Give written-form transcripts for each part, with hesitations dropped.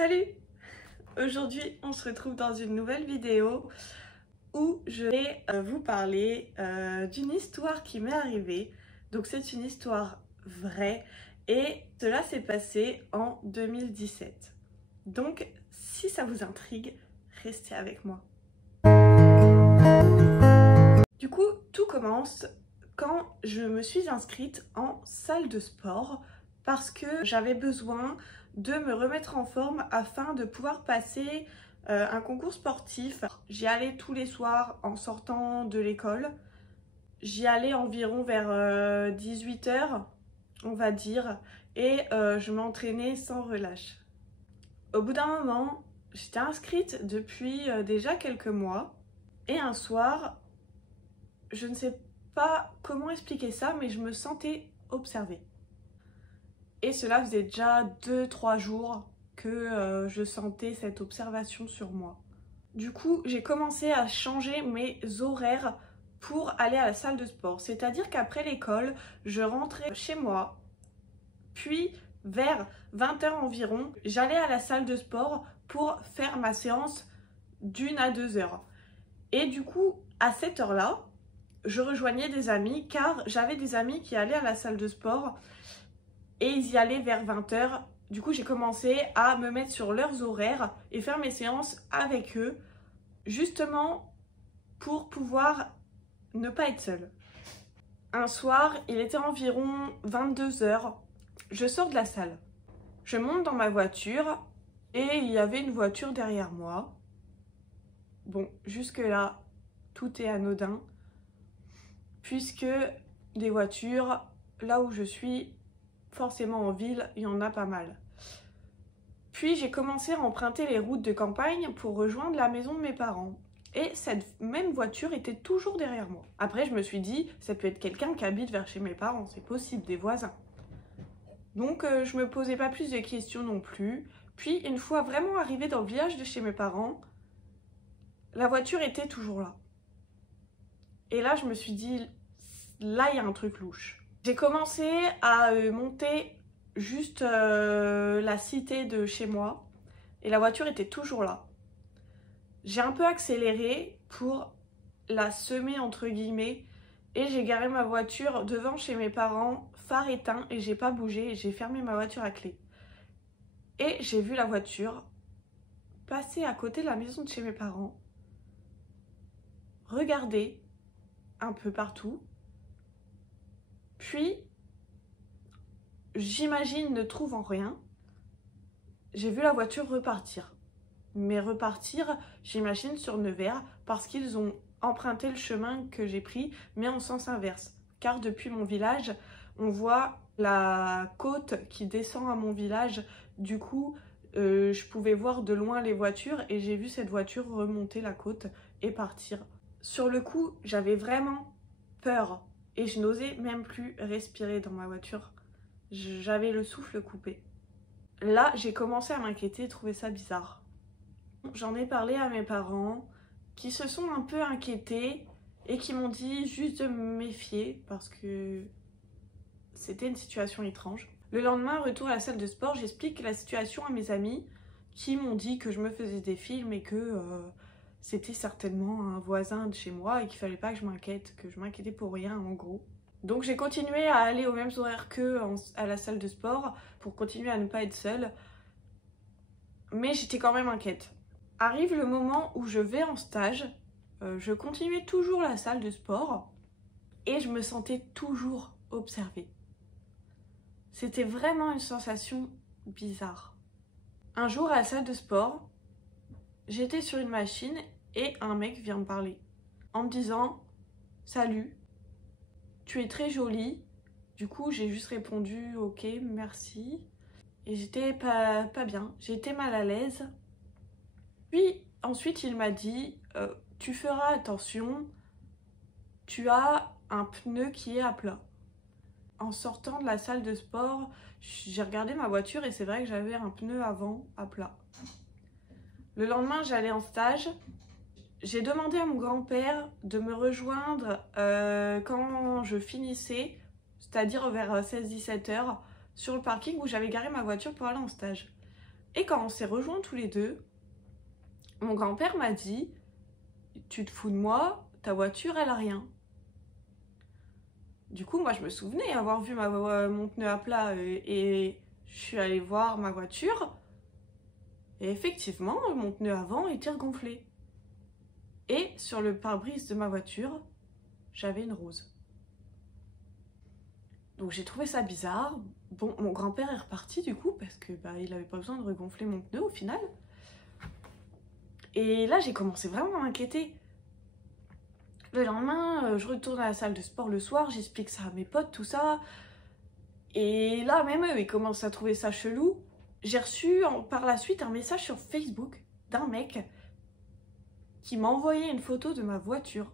Salut! Aujourd'hui, on se retrouve dans une nouvelle vidéo où je vais vous parler d'une histoire qui m'est arrivée. Donc c'est une histoire vraie et cela s'est passé en 2017. Donc si ça vous intrigue, restez avec moi. Du coup, tout commence quand je me suis inscrite en salle de sport parce que j'avais besoin de me remettre en forme afin de pouvoir passer un concours sportif. J'y allais tous les soirs en sortant de l'école. J'y allais environ vers 18 h, on va dire, et je m'entraînais sans relâche. Au bout d'un moment, j'étais inscrite depuis déjà quelques mois et un soir, je ne sais pas comment expliquer ça, mais je me sentais observée. Et cela faisait déjà 2-3 jours que je sentais cette observation sur moi. Du coup, j'ai commencé à changer mes horaires pour aller à la salle de sport. C'est-à-dire qu'après l'école, je rentrais chez moi, puis vers 20 h environ, j'allais à la salle de sport pour faire ma séance d'1 à 2 heures. Et du coup, à cette heure-là, je rejoignais des amis car j'avais des amis qui allaient à la salle de sport et ils y allaient vers 20 h. Du coup, j'ai commencé à me mettre sur leurs horaires et faire mes séances avec eux, justement pour pouvoir ne pas être seule. Un soir, il était environ 22 h, je sors de la salle. Je monte dans ma voiture et il y avait une voiture derrière moi. Bon, jusque-là, tout est anodin, puisque des voitures, là où je suis, forcément en ville, il y en a pas mal. Puis j'ai commencé à emprunter les routes de campagne pour rejoindre la maison de mes parents. Et cette même voiture était toujours derrière moi. Après, je me suis dit, ça peut être quelqu'un qui habite vers chez mes parents, c'est possible, des voisins. Donc je me posais pas plus de questions non plus. Puis une fois vraiment arrivée dans le village de chez mes parents, la voiture était toujours là. Et là, je me suis dit, là, il y a un truc louche. J'ai commencé à monter juste la cité de chez moi et la voiture était toujours là. J'ai un peu accéléré pour la semer entre guillemets et j'ai garé ma voiture devant chez mes parents, phare éteint, et j'ai pas bougé, j'ai fermé ma voiture à clé. Et j'ai vu la voiture passer à côté de la maison de chez mes parents, regarder un peu partout, puis j'imagine ne trouvant rien, j'ai vu la voiture repartir. Mais repartir, j'imagine, sur Nevers, parce qu'ils ont emprunté le chemin que j'ai pris, mais en sens inverse. Car depuis mon village, on voit la côte qui descend à mon village. Du coup, je pouvais voir de loin les voitures et j'ai vu cette voiture remonter la côte et partir. Sur le coup, j'avais vraiment peur et je n'osais même plus respirer dans ma voiture. J'avais le souffle coupé. Là, j'ai commencé à m'inquiéter et trouver ça bizarre. J'en ai parlé à mes parents qui se sont un peu inquiétés et qui m'ont dit juste de me méfier parce que c'était une situation étrange. Le lendemain, retour à la salle de sport, j'explique la situation à mes amis qui m'ont dit que je me faisais des films et que c'était certainement un voisin de chez moi et qu'il fallait pas que je m'inquiète, que je m'inquiétais pour rien en gros. Donc j'ai continué à aller aux mêmes horaires qu'eux à la salle de sport pour continuer à ne pas être seule. Mais j'étais quand même inquiète. Arrive le moment où je vais en stage, je continuais toujours la salle de sport et je me sentais toujours observée. C'était vraiment une sensation bizarre. Un jour à la salle de sport, j'étais sur une machine et un mec vient me parler en me disant « Salut, tu es très jolie ». Du coup, j'ai juste répondu « Ok, merci ». Et j'étais pas bien, j'étais mal à l'aise. Puis ensuite il m'a dit tu feras attention, tu as un pneu qui est à plat. En sortant de la salle de sport, j'ai regardé ma voiture et c'est vrai que j'avais un pneu avant à plat. Le lendemain, j'allais en stage. J'ai demandé à mon grand-père de me rejoindre quand je finissais, c'est-à-dire vers 16-17 h, sur le parking où j'avais garé ma voiture pour aller en stage. Et quand on s'est rejoints tous les deux, mon grand-père m'a dit « Tu te fous de moi, ta voiture elle a rien ». Du coup moi je me souvenais avoir vu mon pneu à plat et je suis allée voir ma voiture et effectivement mon pneu avant était regonflé. Et sur le pare-brise de ma voiture, j'avais une rose. Donc j'ai trouvé ça bizarre. Bon, mon grand-père est reparti du coup parce que il avait pas besoin de regonfler mon pneu au final. Et là j'ai commencé vraiment à m'inquiéter. Le lendemain, je retourne à la salle de sport le soir, j'explique ça à mes potes, tout ça. Et là même eux, ils commencent à trouver ça chelou. J'ai reçu par la suite un message sur Facebook d'un mec qui m'a envoyé une photo de ma voiture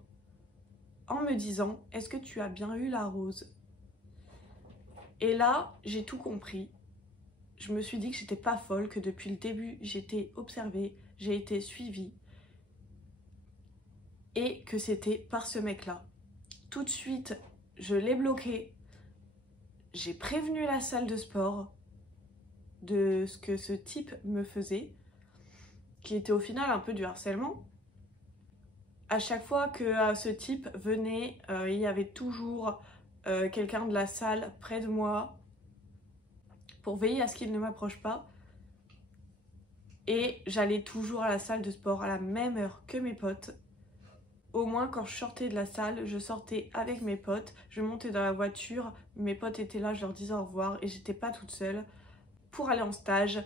en me disant « Est-ce que tu as bien eu la rose ?» Et là, j'ai tout compris. Je me suis dit que j'étais pas folle, que depuis le début, j'étais observée, j'ai été suivie. Et que c'était par ce mec-là. Tout de suite, je l'ai bloqué. J'ai prévenu la salle de sport de ce que ce type me faisait, qui était au final un peu du harcèlement. À chaque fois que ce type venait, il y avait toujours quelqu'un de la salle près de moi pour veiller à ce qu'il ne m'approche pas. Et j'allais toujours à la salle de sport à la même heure que mes potes. Au moins quand je sortais de la salle, je sortais avec mes potes, je montais dans la voiture, mes potes étaient là, je leur disais au revoir et j'étais pas toute seule pour aller en stage.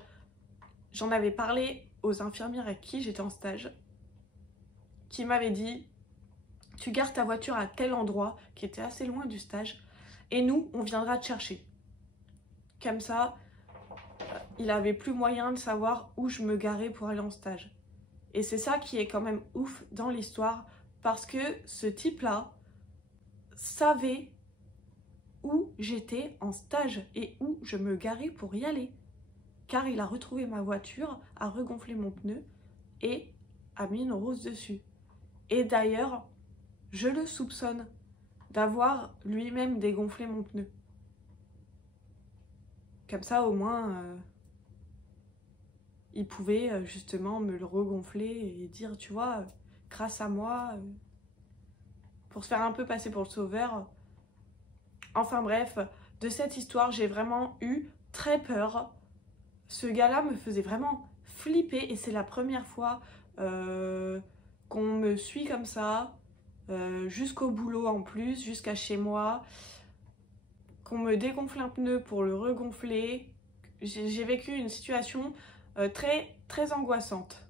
J'en avais parlé aux infirmières avec qui j'étais en stage, qui m'avaient dit « Tu gardes ta voiture à tel endroit » qui était assez loin du stage et nous, on viendra te chercher. Comme ça, il avait plus moyen de savoir où je me garais pour aller en stage. Et c'est ça qui est quand même ouf dans l'histoire, parce que ce type-là savait où j'étais en stage et où je me garais pour y aller. Car il a retrouvé ma voiture, a regonflé mon pneu et a mis une rose dessus. Et d'ailleurs, je le soupçonne d'avoir lui-même dégonflé mon pneu. Comme ça, au moins, il pouvait justement me le regonfler et dire, tu vois, grâce à moi, pour se faire un peu passer pour le sauveur. Enfin bref, de cette histoire, j'ai vraiment eu très peur. Ce gars-là me faisait vraiment flipper et c'est la première fois qu'on me suit comme ça, jusqu'au boulot en plus, jusqu'à chez moi, qu'on me dégonfle un pneu pour le regonfler. J'ai vécu une situation très angoissante.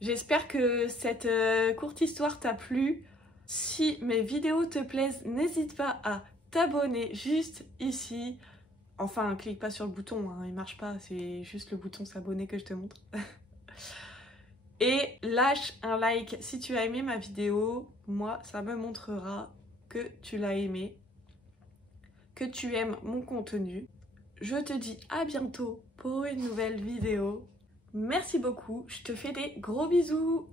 J'espère que cette courte histoire t'a plu. Si mes vidéos te plaisent, n'hésite pas à t'abonner juste ici. Enfin, clique pas sur le bouton, hein, il marche pas, c'est juste le bouton s'abonner que je te montre. Et lâche un like si tu as aimé ma vidéo. Moi, ça me montrera que tu l'as aimé, que tu aimes mon contenu. Je te dis à bientôt pour une nouvelle vidéo. Merci beaucoup, je te fais des gros bisous.